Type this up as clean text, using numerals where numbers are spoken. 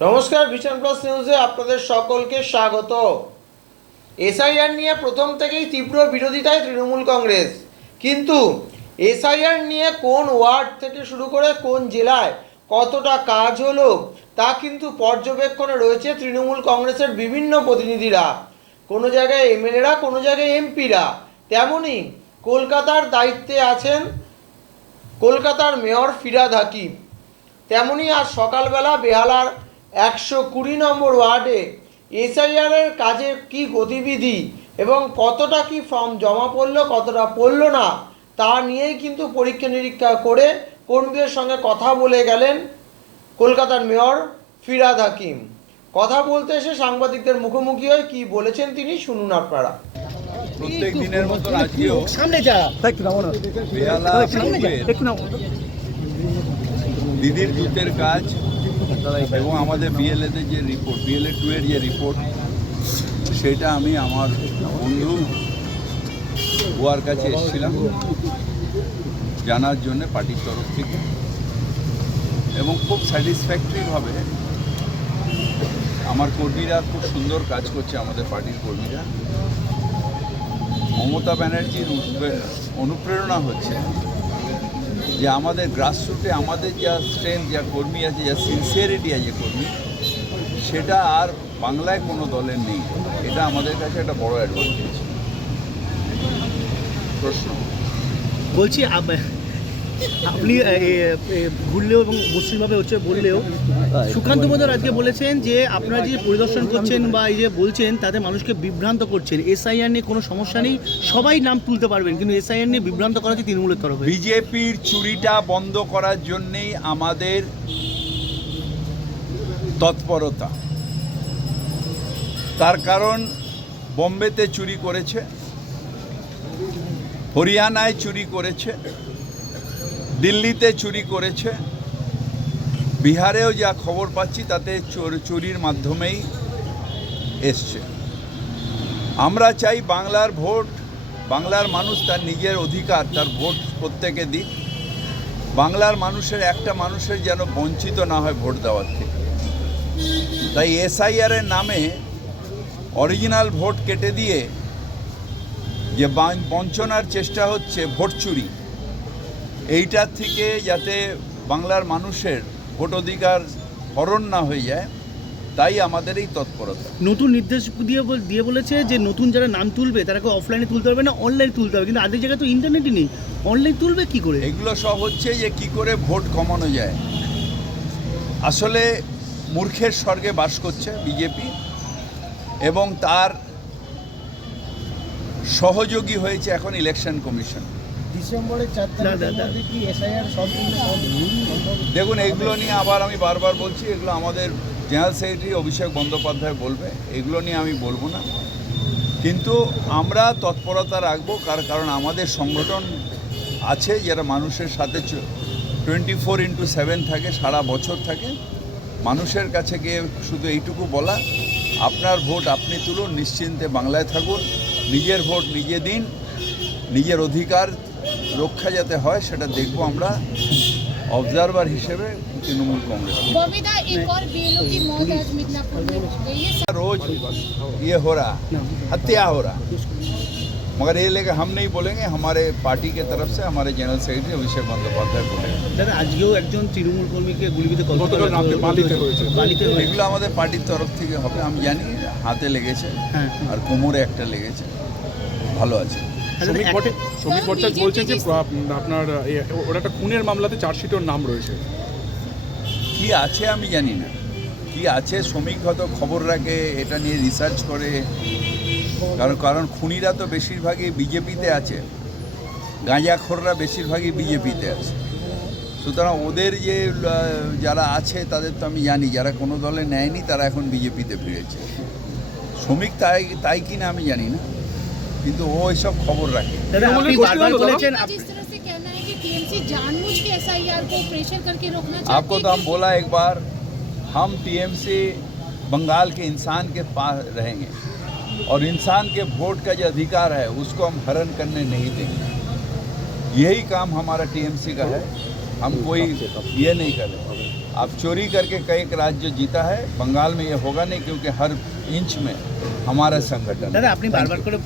নমস্কার, vision plus নিউজে আপনাদের সকলকে স্বাগত। এসআইআর নিয়ে প্রথম থেকেই তীব্র বিরোধিতায় তৃণমূল কংগ্রেস, কিন্তু এসআইআর নিয়ে কোন ওয়ার্ড থেকে শুরু করে কোন জেলায় কতটা কাজ হলো তা কিন্তু পর্যবেক্ষণে রয়েছে তৃণমূল কংগ্রেসের বিভিন্ন প্রতিনিধিরা। কোনো জায়গায় এমএলএরা, কোনো জায়গায় এমপিরা। তেমনই কলকাতার দায়িত্বে আছেন কলকাতার মেয়র ফিরহাদ হাকিম। তেমনি আজ সকালবেলা বেহালার 120 নম্বর ওয়ার্ডে এসআইআরের কাজের কি গতিবিধি এবং কতটা কি ফর্ম জমা পড়লো, কতটা পড়লো না, তা নিয়েই কিন্তু পরীক্ষা নিরীক্ষা করে কর্মীদের সঙ্গে কথা বলে গেলেন কলকাতার মেয়র ফিরহাদ হাকিম। কথা বলতে এসে সাংবাদিকদের মুখোমুখি হয়ে কি বলেছেন তিনি, শুনুন আপনারা। প্রত্যেক দিনের মতো আজকেও বেহালা দিদির জুতের কাজ এবং আমাদের বিএলএতে যে রিপোর্ট, বিএলএ 2 এর যে রিপোর্ট, সেটা আমি আমার বন্ধু গোয়ার কাছে এসেছিলাম জানার জন্য পার্টির তরফ থেকে, এবং খুব স্যাটিসফ্যাক্টরিভাবে আমার কর্মীরা খুব সুন্দর কাজ করছে। আমাদের পার্টির কর্মীরা মমতা ব্যানার্জির অনুপ্রেরণা হচ্ছে যে আমাদের গ্রাসরুটে আমাদের যা স্ট্রেংথ, যা কর্মী আছে, যা সিনসিয়ারিটি আছে কর্মী, সেটা আর বাংলায় কোনো দলের নেই। এটা আমাদের কাছে একটা বড় অ্যাডভান্টেজ। প্রশ্ন বলছি, আপনি ঘুরলেও এবং মুসলিমভাবে হচ্ছে বললেও সুকান্ত মজুমদার আজকে বলেছেন যে আপনারা যে পরিদর্শন করছেন বা এই যে বলছেন তাতে মানুষকে বিভ্রান্ত করছেন। এসআইআর নিয়ে কোনো সমস্যা নেই, সবাই নাম তুলতে পারবেন, কিন্তু এসআইআর নিয়ে বিভ্রান্ত করা হচ্ছে তৃণমূলের তরফে। বিজেপির চুরিটা বন্ধ করার জন্যেই আমাদের তৎপরতা। তার কারণ বোম্বেতে চুরি করেছে, হরিয়ানায় চুরি করেছে, দিল্লিতে চুরি করেছে, বিহারেও যা খবর পাচ্ছি তাতে চুরির মাধ্যমেই এসছে। আমরা চাই বাংলার ভোট, বাংলার মানুষ তার নিজের অধিকার, তার ভোট প্রত্যেকে দিক। বাংলার মানুষের একটা মানুষের যেন বঞ্চিত না হয় ভোট দেওয়ার থেকে। তাই এসআইআরের নামে অরিজিনাল ভোট কেটে দিয়ে যে বঞ্চনার চেষ্টা হচ্ছে, ভোট চুরি, এইটার থেকে যাতে বাংলার মানুষের ভোট অধিকার হরণ না হয়ে যায়, তাই আমাদের এই তৎপরতা। নতুন নির্দেশ দিয়ে বলেছে যে নতুন যারা নাম তুলবে তারাকে অফলাইনে তুলতে হবে না, অনলাইনে তুলতে হবে, কিন্তু আধেক জায়গায় তো ইন্টারনেটই নেই, অনলাইন তুলবে কি করে? এগুলো সব হচ্ছে যে কি করে ভোট কমানো যায়। আসলে মূর্খের স্বর্গে বাস করছে বিজেপি, এবং তার সহযোগী হয়েছে এখন ইলেকশন কমিশন। ডিসেম্বরের 4 তারিখে কি এসআইআর সম্পূর্ণ দেখুন, এগুলো নিয়ে আবার আমি বারবার বলছি, এগুলো আমাদের জেনারেল সেক্রেটারি অভিষেক বন্দ্যোপাধ্যায় বলবে, এগুলো নিয়ে আমি বলবো না। কিন্তু আমরা তৎপরতা রাখবো, কারণ আমাদের সংগঠন আছে যারা মানুষের সাথে 24/7 থাকে, সারা বছর থাকে। মানুষের কাছে গিয়ে শুধু এইটুকু বলা, আপনার ভোট আপনি তুলুন, নিশ্চিন্তে বাংলায় থাকুন, নিজের ভোট নিজে দিন, নিজের অধিকার রক্ষা যাতে হয় সেটা দেখবো আমরা ऑब्जर्वर হিসেবে तृणमूल कांग्रेस। रोज ये हो रहा, हत्या हो रहा, मगर ये लेकर हम नहीं बोलेंगे, हमारे पार्टी के तरफ से हमारे जनरल सेक्रेटरी अभिषेक बंदोपाध्याय बोलेंगे। দাদা, আজকেও একজন তৃণমূল কর্মীকে গুলিবিদ্ধ এগুলো আমাদের পার্টির তরফ থেকে হবে। আমি জানি হাতে লেগেছে আর কোমরে একটা লেগেছে, ভালো আছে। শ্রমিক ভট্টাচার্য বলছেন যে আপনার ওটা একটা খুনের মামলাতে চার্জশিটের নাম রয়েছে। কি আছে আমি জানি না, কি আছে শ্রমিক হয়তো খবর রাখে, এটা নিয়ে রিসার্চ করে। কারণ খুনিরা তো বেশিরভাগই বিজেপিতে আছে, গাঁজাখোররা বেশিরভাগই বিজেপিতে আছে। সুতরাং ওদের যে যারা আছে তাদের তো আমি জানি, যারা কোনো দলে নেয়নি তারা এখন বিজেপিতে ফিরেছে। শ্রমিক তাই কি না আমি জানি না, কিন্তু ও এসব খবর রাখে। आपको तो हम बोला एक बार, हम टीएमसी बंगाल के इंसान के पास रहेंगे और इंसान के वोट का जो अधिकार है उसको हम हरण करने नहीं देंगे। यही काम हमारा टीएमसी का है, हम कोई ये नहीं कर रहे। अब चोरी करके कई राज्य जीता है, बंगाल में ये होगा नहीं क्योंकि हर इंच में हमारा संगठन है। दादा আপনি বারবার করে